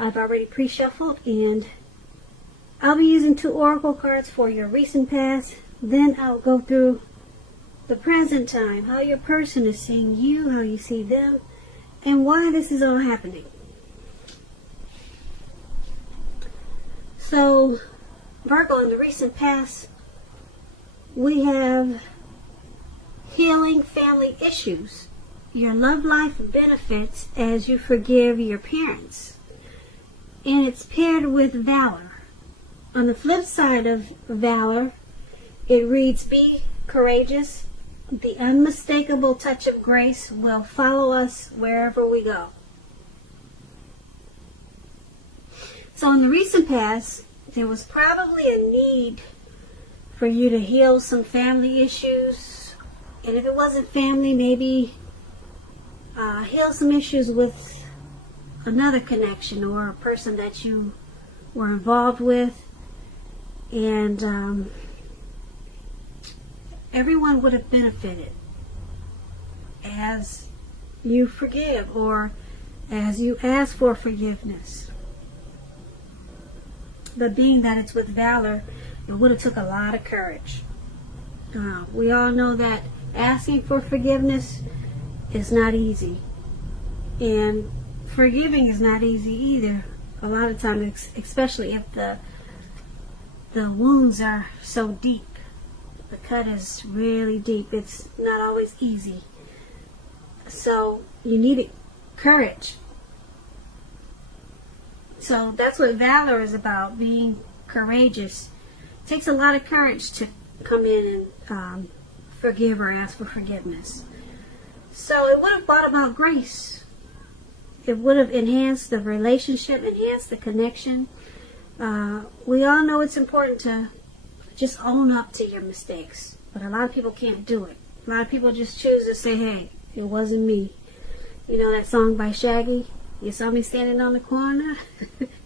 I've already pre-shuffled, and I'll be using 2 oracle cards for your recent past. Then I'll go through the present time, how your person is seeing you, how you see them, and why this is all happening. So, Virgo, in the recent past, we have healing family issues. Your love life benefits as you forgive your parents. And it's paired with valor. On the flip side of valor, it reads, be courageous. The unmistakable touch of grace will follow us wherever we go. So in the recent past, there was probably a need for you to heal some family issues. And if it wasn't family, maybe heal some issues with another connection or a person that you were involved with. And everyone would have benefited as you forgive or as you ask for forgiveness. But being that it's with valor, it would have took a lot of courage. We all know that asking for forgiveness is not easy. And forgiving is not easy either. A lot of times, especially if the wounds are so deep. The cut is really deep. It's not always easy. So you need courage. So that's what valor is about, being courageous. It takes a lot of courage to come in and forgive or ask for forgiveness. So it would have brought about grace. It would have enhanced the relationship, enhanced the connection. We all know it's important to just own up to your mistakes. But a lot of people can't do it. A lot of people just choose to say, hey, it wasn't me. You know that song by Shaggy? You saw me standing on the corner?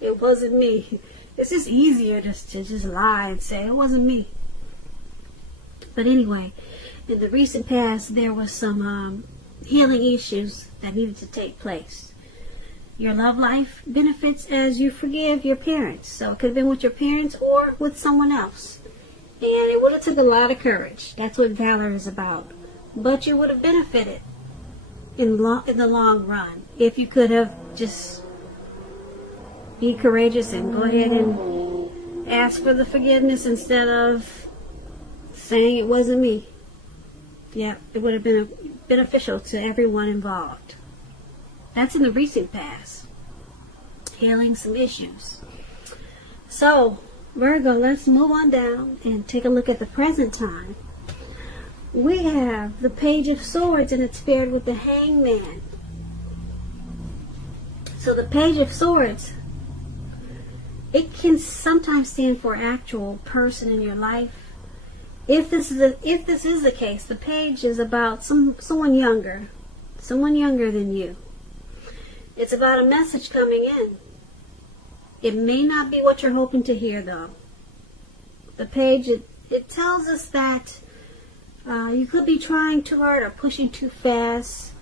It wasn't me. It's just easier just to just lie and say, it wasn't me. But anyway, in the recent past, there was some healing issues that needed to take place. Your love life benefits as you forgive your parents. So it could have been with your parents or with someone else. And it would have took a lot of courage. That's what valor is about. But you would have benefited in the long run if you could have just be courageous and go ahead and ask for the forgiveness instead of saying it wasn't me. Yeah, it would have been beneficial to everyone involved. That's in the recent past. Healing some issues. So, Virgo, let's move on down and take a look at the present time. We have the Page of Swords, and it's paired with the Hangman. So the Page of Swords, it can sometimes stand for actual person in your life. If this is the case, the page is about someone younger than you. It's about a message coming in. It may not be what you're hoping to hear, though. The page, it tells us that you could be trying too hard or pushing too fast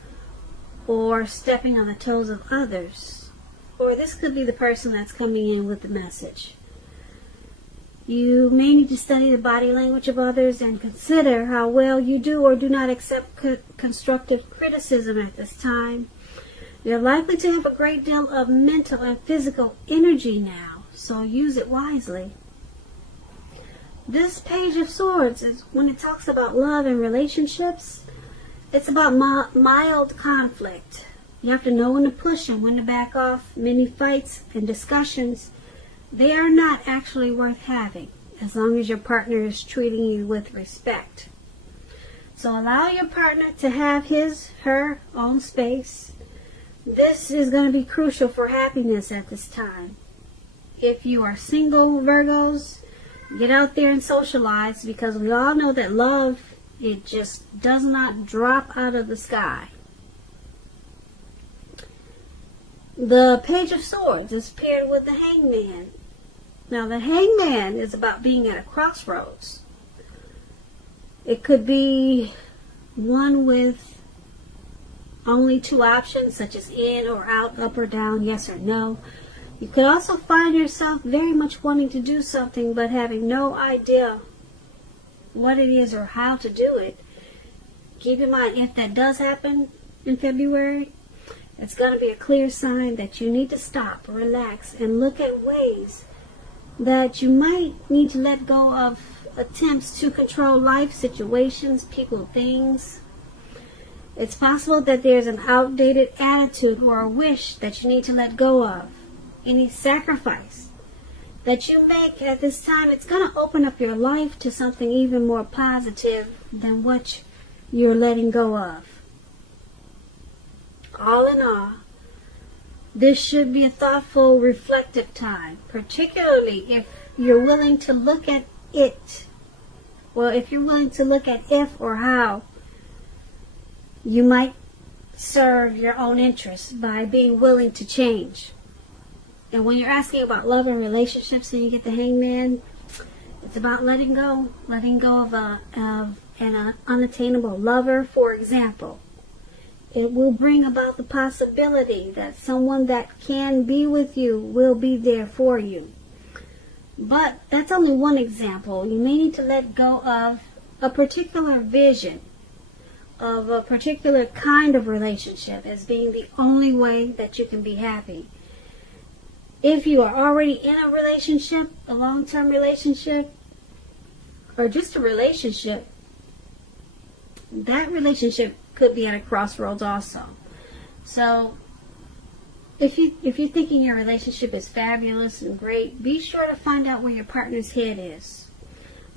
or stepping on the toes of others. Or this could be the person that's coming in with the message. You may need to study the body language of others and consider how well you do or do not accept constructive criticism at this time. You're likely to have a great deal of mental and physical energy now, so use it wisely. This Page of Swords is when it talks about love and relationships. It's about mild conflict. You have to know when to push and when to back off. Many fights and discussions, they are not actually worth having as long as your partner is treating you with respect. So allow your partner to have her own space. This is going to be crucial for happiness at this time. If you are single, Virgos, get out there and socialize, because we all know that love, it just does not drop out of the sky. The Page of Swords is paired with the Hangman. Now the Hangman is about being at a crossroads. It could be one with only 2 options, such as in or out, up or down, yes or no. You could also find yourself very much wanting to do something but having no idea what it is or how to do it. Keep in mind, if that does happen in February, it's going to be a clear sign that you need to stop, relax, and look at ways that you might need to let go of attempts to control life, situations, people, things. It's possible that there's an outdated attitude or a wish that you need to let go of. Any sacrifice that you make at this time, it's going to open up your life to something even more positive than what you're letting go of. All in all, this should be a thoughtful, reflective time, particularly if you're willing to look at it. Well, if you're willing to look at if or how you might serve your own interests by being willing to change. And when you're asking about love and relationships and you get the Hangman, it's about letting go of an unattainable lover, for example. It will bring about the possibility that someone that can be with you will be there for you. But that's only one example. You may need to let go of a particular vision of a particular kind of relationship as being the only way that you can be happy. If you are already in a relationship, a long-term relationship, or just a relationship, that relationship could be at a crossroads also. So if you're thinking your relationship is fabulous and great, be sure to find out where your partner's head is.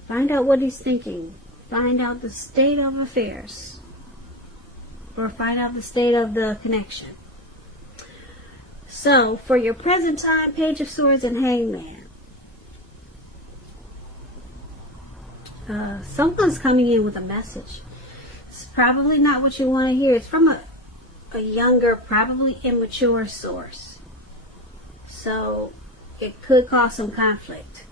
Find out what he's thinking. Find out the state of affairs. Or find out the state of the connection. So, for your present time, Page of Swords and Hangman. Someone's coming in with a message. It's probably not what you want to hear. It's from a younger, probably immature source. So, it could cause some conflict.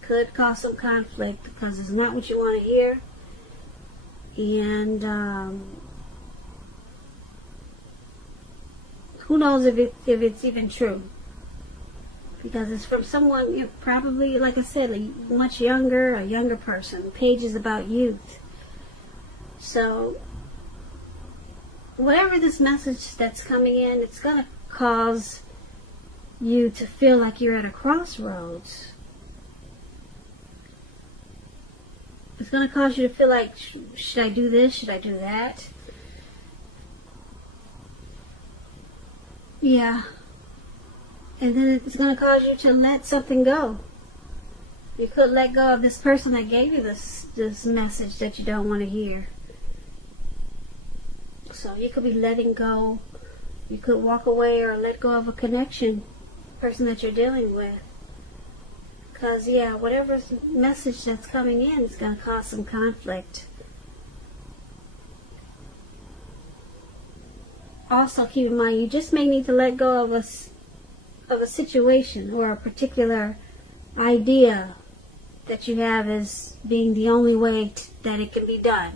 Could cause some conflict because it's not what you want to hear. And who knows if it's even true? Because it's from someone probably, like I said, much younger, a younger person. The page is about youth. So, whatever this message that's coming in, it's going to cause you to feel like you're at a crossroads. It's going to cause you to feel like, should I do this? Should I do that? Yeah. And then it's going to cause you to let something go. You could let go of this person that gave you this message that you don't want to hear. So you could be letting go. You could walk away or let go of a connection, person that you're dealing with. Because, yeah, whatever message that's coming in is going to cause some conflict. Also, keep in mind, you just may need to let go of a situation or a particular idea that you have as being the only way that it can be done.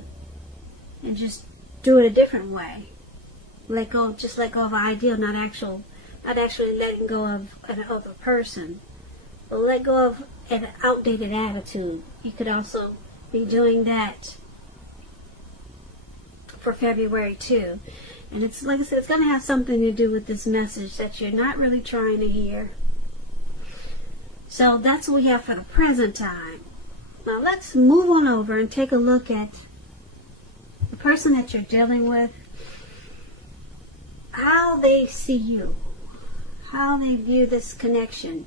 And just do it a different way. Just let go of an ideal, not actually letting go of a person. But let go of an outdated attitude. You could also be doing that for February too. And it's, like I said, it's going to have something to do with this message that you're not really trying to hear. So that's what we have for the present time. Now let's move on over and take a look at the person that you're dealing with, how they see you, how they view this connection.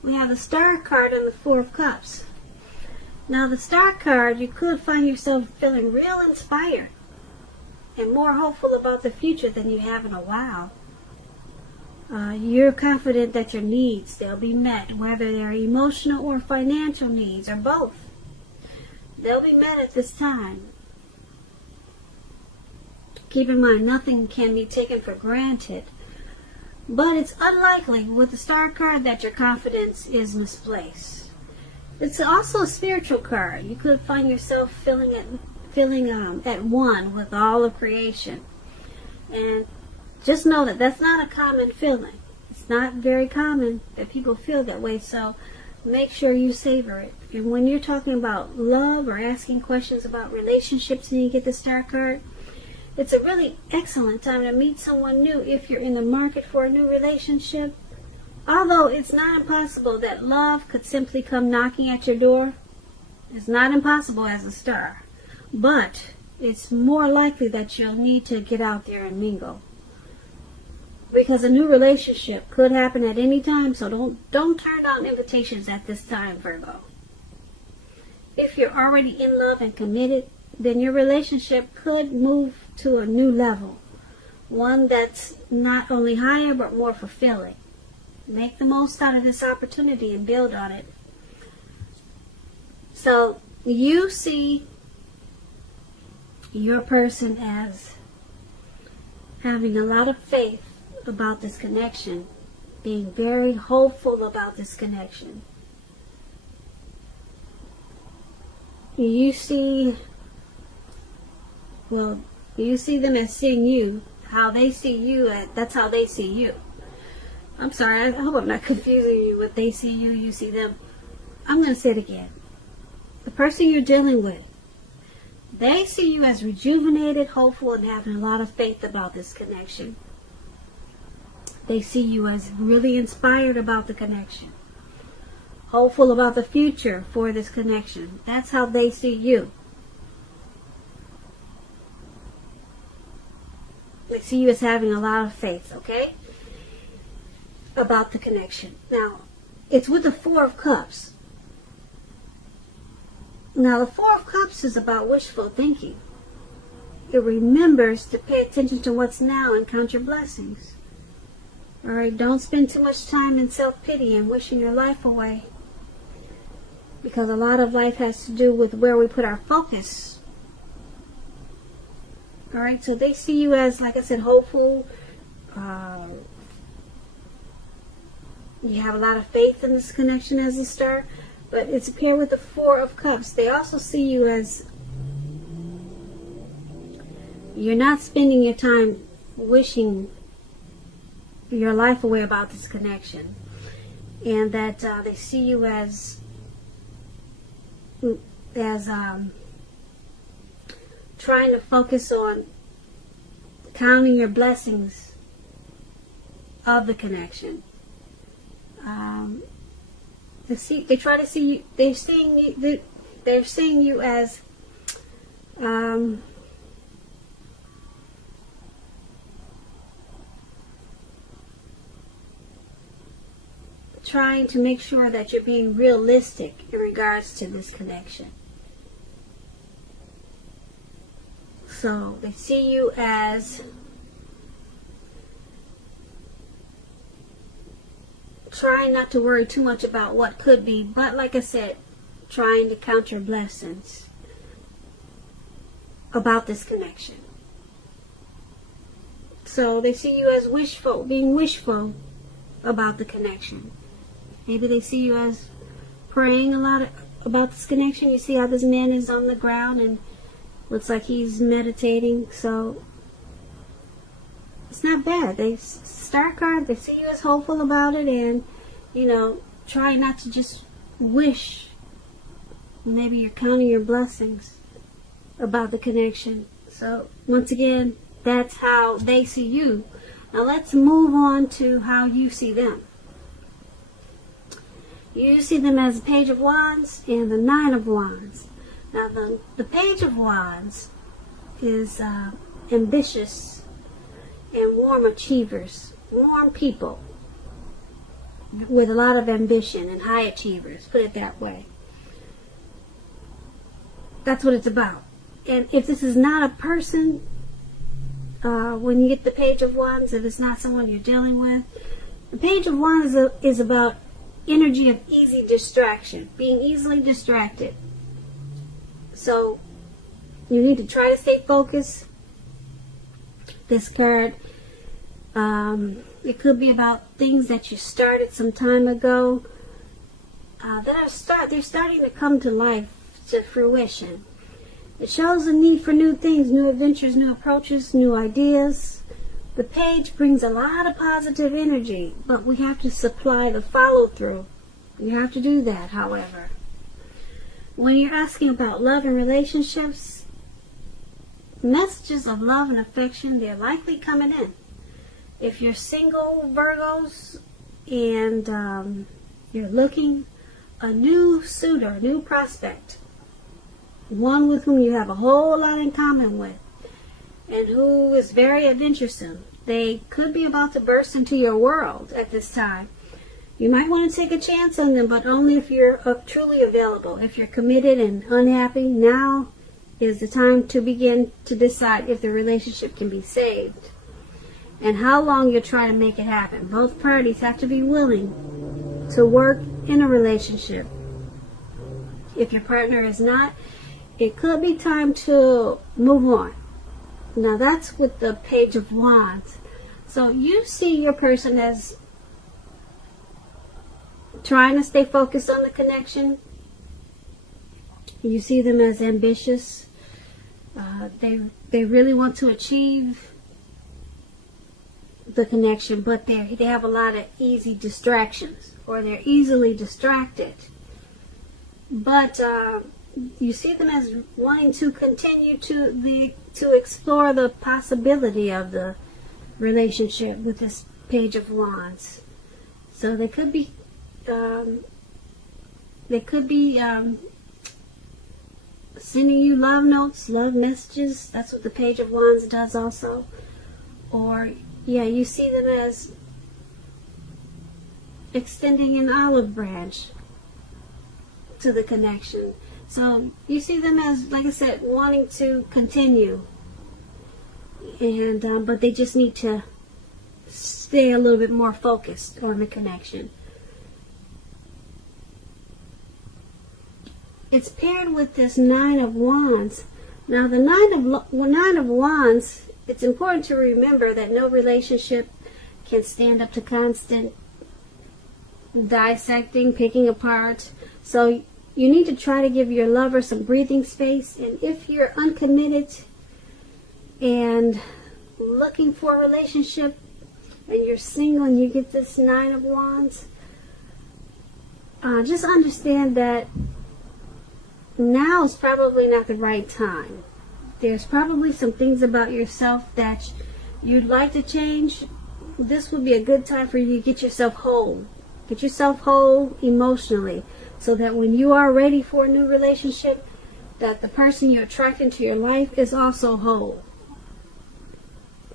We have the Star card and the Four of Cups. Now the Star card, you could find yourself feeling real inspired and more hopeful about the future than you have in a while. You're confident that your needs, they'll be met, whether they're emotional or financial needs, or both. They'll be met at this time. Keep in mind, nothing can be taken for granted. But it's unlikely with the Star card that your confidence is misplaced. It's also a spiritual card. You could find yourself feeling at one with all of creation. And just know that that's not a common feeling. It's not very common that people feel that way, so make sure you savor it. And when you're talking about love or asking questions about relationships and you get the Star card, it's a really excellent time to meet someone new if you're in the market for a new relationship. Although it's not impossible that love could simply come knocking at your door. It's not impossible as a Star. But it's more likely that you'll need to get out there and mingle. Because a new relationship could happen at any time, so don't turn down invitations at this time, Virgo. If you're already in love and committed, then your relationship could move to a new level. One that's not only higher, but more fulfilling. Make the most out of this opportunity and build on it. So, you see your person as having a lot of faith about this connection, being very hopeful about this connection. You see them as seeing you, how they see you, that's how they see you. I'm sorry, I hope I'm not confusing you with they see you, you see them. I'm going to say it again. The person you're dealing with, they see you as rejuvenated, hopeful, and having a lot of faith about this connection. They see you as really inspired about the connection. Hopeful about the future for this connection. That's how they see you. They see you as having a lot of faith, okay? About the connection. Now, it's with the Four of Cups. Now, the Four of Cups is about wishful thinking. It remembers to pay attention to what's now and count your blessings. Alright, don't spend too much time in self-pity and wishing your life away. Because a lot of life has to do with where we put our focus. Alright, so they see you as, like I said, hopeful. You have a lot of faith in this connection as a Star. But it's paired with the Four of Cups. They also see you as you're not spending your time wishing your life away about this connection, and that they see you as trying to focus on counting your blessings of the connection. They try to see you. They're seeing you. They're seeing you as trying to make sure that you're being realistic in regards to this connection. So they see you as trying not to worry too much about what could be, but like I said, trying to count your blessings about this connection. So they see you as being wishful about the connection. Maybe they see you as praying a lot about this connection. You see how this man is on the ground and looks like he's meditating. So it's not bad. Star card, they see you as hopeful about it, and try not to just wish. Maybe you're counting your blessings about the connection. So once again, that's how they see you. Now let's move on to how you see them. You see them as the Page of Wands and the Nine of Wands. Now the Page of Wands is ambitious and warm achievers, warm people with a lot of ambition and high achievers, put it that way. That's what it's about. And if this is not a person, when you get the Page of Wands, if it's not someone you're dealing with, the Page of Wands is about energy of easy distraction, being easily distracted. So you need to try to stay focused. This card, it could be about things that you started some time ago they're starting to come to life, to fruition. It shows a need for new things, new adventures, new approaches, new ideas, The page brings a lot of positive energy, but we have to supply the follow-through. You have to do that, however. When you're asking about love and relationships, messages of love and affection, they're likely coming in. If you're single, Virgos, and you're looking, a new suitor, a new prospect, one with whom you have a whole lot in common with, and who is very adventuresome. They could be about to burst into your world at this time. You might want to take a chance on them, but only if you're truly available. If you're committed and unhappy, now is the time to begin to decide if the relationship can be saved and how long you're trying to make it happen. Both parties have to be willing to work in a relationship. If your partner is not, it could be time to move on. Now that's with the Page of Wands. So you see your person as trying to stay focused on the connection. You see them as ambitious. They really want to achieve the connection, but they have a lot of easy distractions, or they're easily distracted. But you see them as wanting to continue to explore the possibility of the relationship with this Page of Wands. So they could be sending you love notes, love messages. That's what the Page of Wands does also. Or you see them as extending an olive branch to the connection. So you see them as, like I said, wanting to continue, and but they just need to stay a little bit more focused on the connection. It's paired with this Nine of Wands. Now the Nine of Wands, it's important to remember that no relationship can stand up to constant dissecting, picking apart. So you need to try to give your lover some breathing space. And if you're uncommitted and looking for a relationship and you're single and you get this Nine of Wands, just understand that now is probably not the right time. There's probably some things about yourself that you'd like to change. This would be a good time for you to get yourself whole. Get yourself whole emotionally, so that when you are ready for a new relationship, that the person you're attracting to your life is also whole.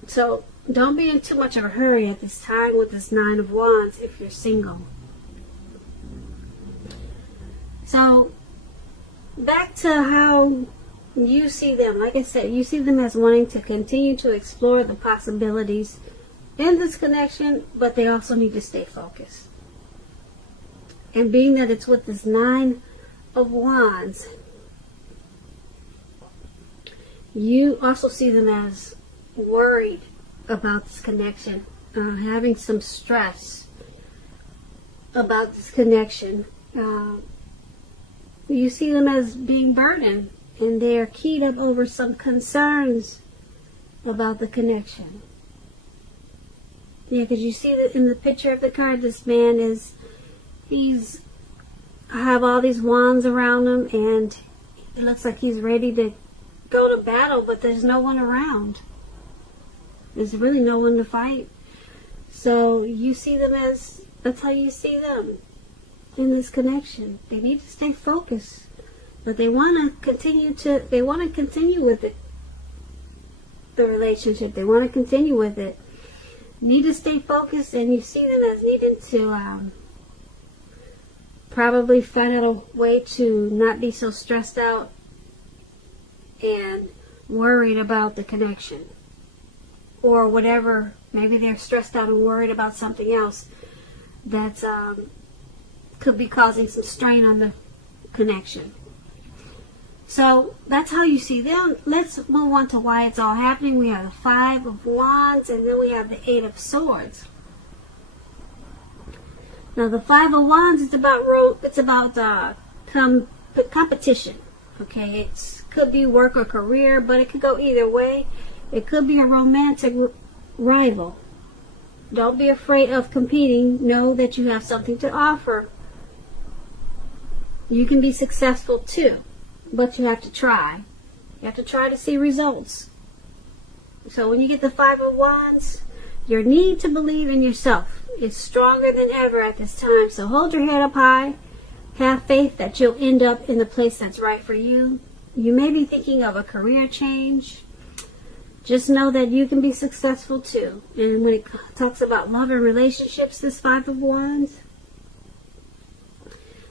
So don't be in too much of a hurry at this time with this Nine of Wands if you're single. So back to how you see them. Like I said, you see them as wanting to continue to explore the possibilities in this connection, but they also need to stay focused. And being that it's with this Nine of Wands, you also see them as worried about this connection, having some stress about this connection. You see them as being burdened, and they are keyed up over some concerns about the connection. Yeah, because you see that in the picture of the card, this man he's have all these wands around him, and it looks like he's ready to go to battle, but there's no one around. There's really no one to fight. So you see them as, that's how you see them in this connection. They need to stay focused, but they want to continue with it. The relationship, they want to continue with it. Need to stay focused, and you see them as needing to probably find out a way to not be so stressed out and worried about the connection, or whatever. Maybe they're stressed out and worried about something else that could be causing some strain on the connection. So that's how you see them. Let's move on to why it's all happening. We have the Five of Wands, and then we have the Eight of Swords. Now the Five of Wands is about competition. Okay, it could be work or career, but it could go either way. It could be a romantic rival. Don't be afraid of competing. Know that you have something to offer. You can be successful too, but you have to try. You have to try to see results. So when you get the Five of Wands, your need to believe in yourself is stronger than ever at this time. So hold your head up high. Have faith that you'll end up in the place that's right for you. You may be thinking of a career change. Just know that you can be successful too. And when it talks about love and relationships, this Five of Wands,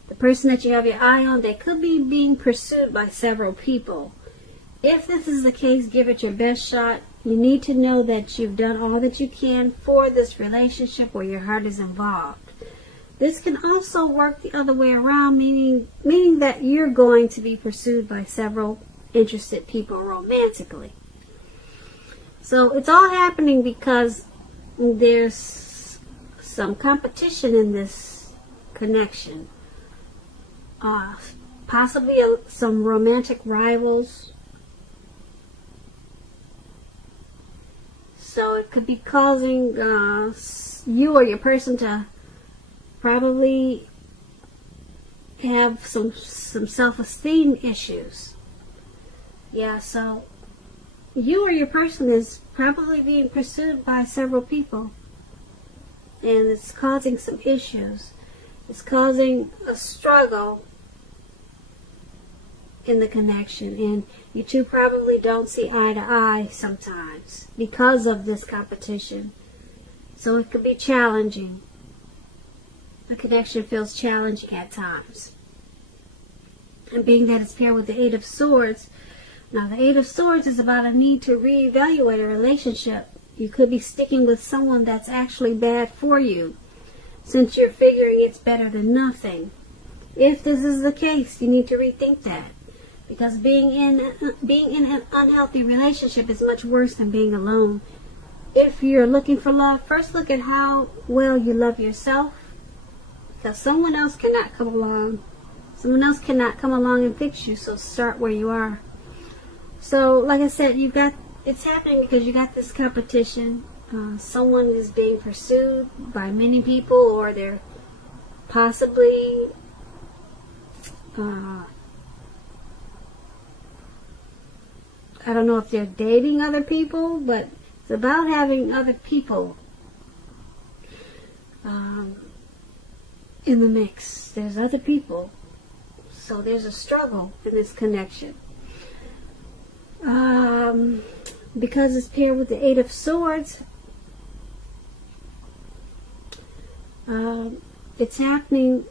the person that you have your eye on, they could be being pursued by several people. If this is the case, give it your best shot. You need to know that you've done all that you can for this relationship where your heart is involved. This can also work the other way around, meaning that you're going to be pursued by several interested people romantically. So it's all happening because there's some competition in this connection. Possibly some romantic rivals. So it could be causing you or your person to probably have some self-esteem issues. Yeah, so you or your person is probably being pursued by several people, and it's causing some issues. It's causing a struggle in the connection, and you two probably don't see eye to eye sometimes because of this competition. So it could be challenging. The connection feels challenging at times. And being that it's paired with the Eight of Swords, now the Eight of Swords is about a need to reevaluate a relationship. You could be sticking with someone that's actually bad for you, since you're figuring it's better than nothing. If this is the case, you need to rethink that. Because being in an unhealthy relationship is much worse than being alone. If you're looking for love, first look at how well you love yourself. Because someone else cannot come along. Someone else cannot come along and fix you. So start where you are. So, like I said, it's happening because you got this competition. Someone is being pursued by many people, or they're possibly I don't know if they're dating other people, but it's about having other people in the mix. There's other people. So there's a struggle in this connection. Because it's paired with the Eight of Swords, it's happening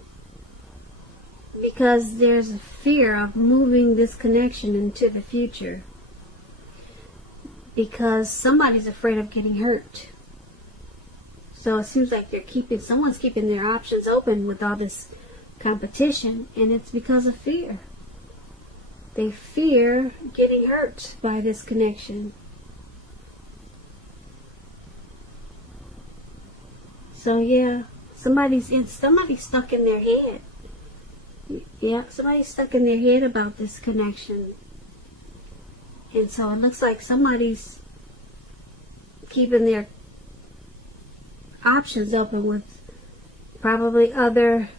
because there's a fear of moving this connection into the future. Because somebody's afraid of getting hurt. So it seems like someone's keeping their options open with all this competition, and it's because of fear. They fear getting hurt by this connection. So yeah, somebody's stuck in their head. Yeah, somebody's stuck in their head about this connection. And so it looks like somebody's keeping their options open with probably other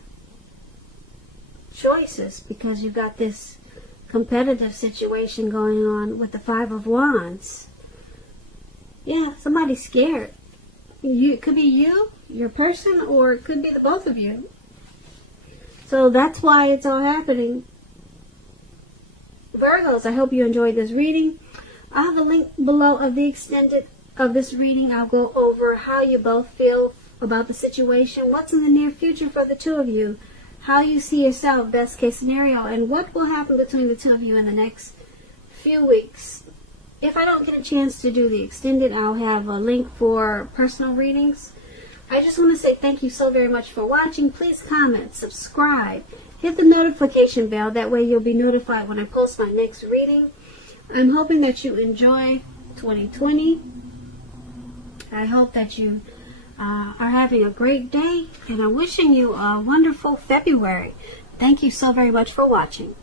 choices, because you've got this competitive situation going on with the Five of Wands. Yeah, somebody's scared. It could be you, your person, or it could be the both of you. So that's why it's all happening. Virgos, I hope you enjoyed this reading. I have a link below of the extended of this reading. I'll go over how you both feel about the situation, what's in the near future for the two of you, how you see yourself, best case scenario, and what will happen between the two of you in the next few weeks. If I don't get a chance to do the extended, I'll have a link for personal readings. I just want to say thank you so very much for watching. Please comment, subscribe, hit the notification bell. That way you'll be notified when I post my next reading. I'm hoping that you enjoy 2020. I hope that you are having a great day, and I'm wishing you a wonderful February. Thank you so very much for watching.